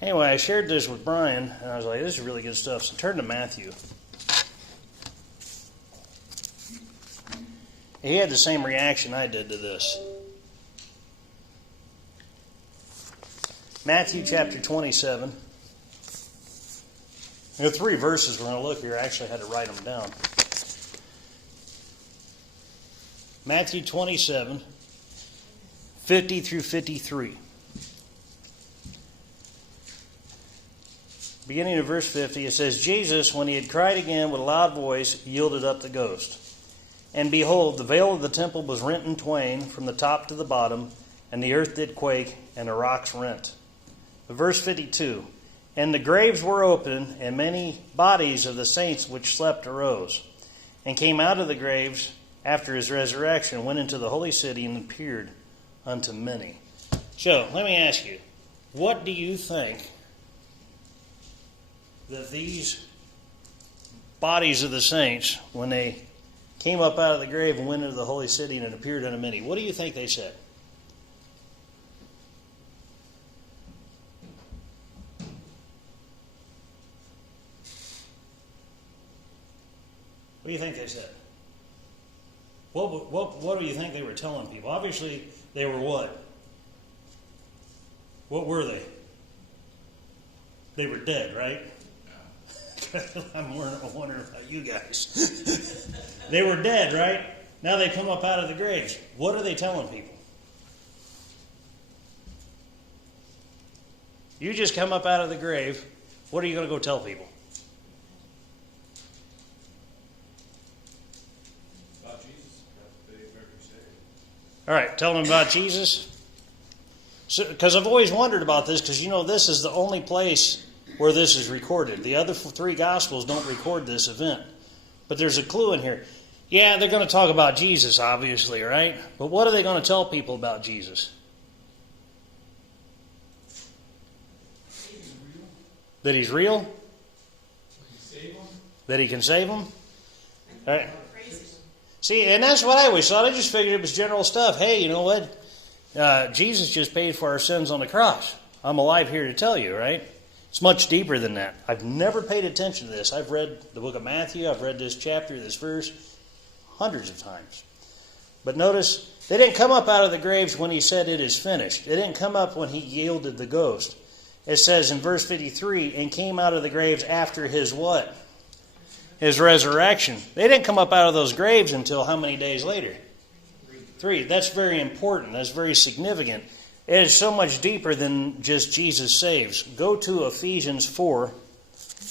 Anyway, I shared this with Brian, and I was like, this is really good stuff. So turn to Matthew. He had the same reaction I did to this. Matthew chapter 27. There are 3 verses we're going to look here. I actually had to write them down. Matthew 27, 50 through 53. Beginning of verse 50, it says, Jesus, when he had cried again with a loud voice, yielded up the ghost. And behold, the veil of the temple was rent in twain from the top to the bottom, and the earth did quake, and the rocks rent. Verse 52, and the graves were open, and many bodies of the saints which slept arose, and came out of the graves after his resurrection, went into the holy city, and appeared unto many. So, let me ask you, what do you think that these bodies of the saints, when they came up out of the grave and went into the holy city and appeared unto many, what do you think they said? What do you think they said? What do you think they were telling people? Obviously, they were what? What were they? They were dead, right? I'm wondering about you guys. They were dead, right? Now they come up out of the graves. What are they telling people? You just come up out of the grave. What are you going to go tell people? About Jesus. All right, tell them about Jesus. Because I've always wondered about this, because you know this is the only place where this is recorded. The other 3 Gospels don't record this event. But there's a clue in here. Yeah, they're going to talk about Jesus, obviously, right? But what are they going to tell people about Jesus? That he's real? That he can save them? All right. See, and that's what I always thought. I just figured it was general stuff. Hey, you know what? Jesus just paid for our sins on the cross. I'm alive here to tell you, right? It's much deeper than that. I've never paid attention to this. I've read the book of Matthew. I've read this chapter, this verse, hundreds of times. But notice, they didn't come up out of the graves when he said it is finished. They didn't come up when he yielded the ghost. It says in verse 53, and came out of the graves after his what? His resurrection. They didn't come up out of those graves until how many days later? 3. That's very important. That's very significant. It is so much deeper than just Jesus saves. Go to Ephesians 4,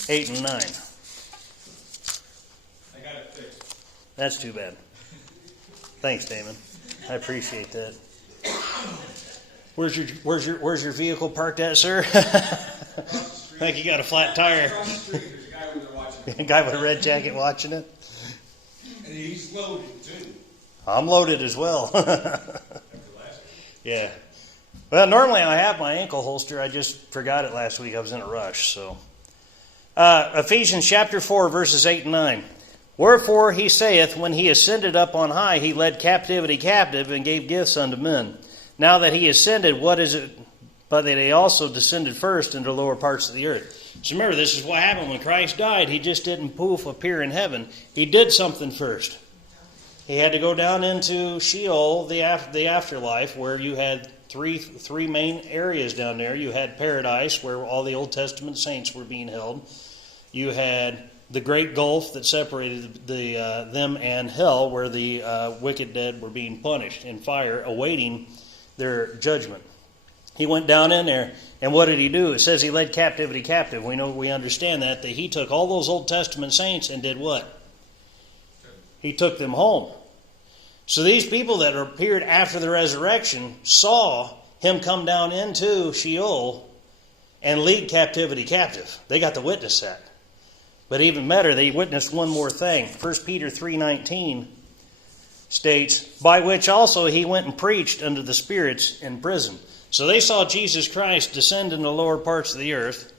8 and 9. I got it fixed. That's too bad. Thanks, Damon. I appreciate that. Where's your vehicle parked at, sir? I think you got a flat tire. Across the street, there's a guy over there watching it. A guy with a red jacket watching it. And he's loaded, too. I'm loaded as well. After last Yeah. Well, normally I have my ankle holster. I just forgot it last week. I was in a rush. So, Ephesians chapter 4, verses 8 and 9. Wherefore he saith, when he ascended up on high, he led captivity captive and gave gifts unto men. Now that he ascended, what is it but that he also descended first into the lower parts of the earth? So remember, this is what happened when Christ died. He just didn't poof appear in heaven. He did something first. He had to go down into Sheol, the afterlife, where you had three main areas down there. You had paradise, where all the Old Testament saints were being held. You had the great gulf that separated them and hell, where the wicked dead were being punished in fire, awaiting their judgment. He went down in there, and what did he do? It says he led captivity captive. We understand that he took all those Old Testament saints and did what? He took them home. So these people that appeared after the resurrection saw him come down into Sheol and lead captivity captive. They got to witness that. But even better, they witnessed one more thing. 1 Peter 3:19 states, by which also he went and preached unto the spirits in prison. So they saw Jesus Christ descend into the lower parts of the earth,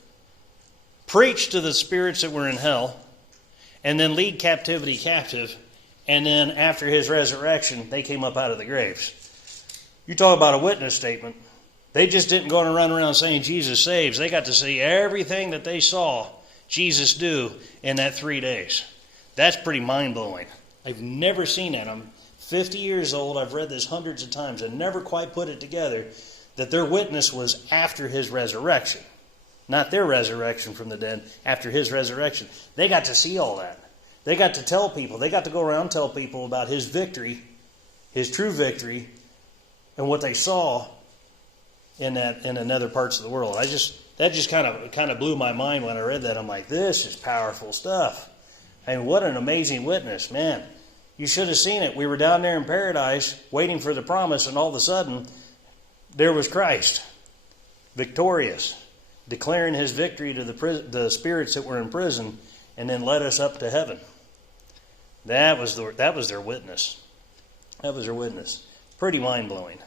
preach to the spirits that were in hell, and then lead captivity captive. And then after his resurrection, they came up out of the graves. You talk about a witness statement. They just didn't go and run around saying Jesus saves. They got to see everything that they saw Jesus do in that 3 days. That's pretty mind-blowing. I've never seen that. I'm 50 years old. I've read this hundreds of times and never quite put it together that their witness was after his resurrection. Not their resurrection from the dead, after his resurrection. They got to see all that. They got to tell people. They got to go around and tell people about his victory, his true victory, and what they saw in other parts of the world. That just kind of blew my mind when I read that. I'm like, this is powerful stuff. I mean, what an amazing witness, man. You should have seen it. We were down there in paradise waiting for the promise, and all of a sudden, there was Christ, victorious, declaring his victory to the spirits that were in prison, and then led us up to heaven. That was their witness. That was their witness. Pretty mind-blowing.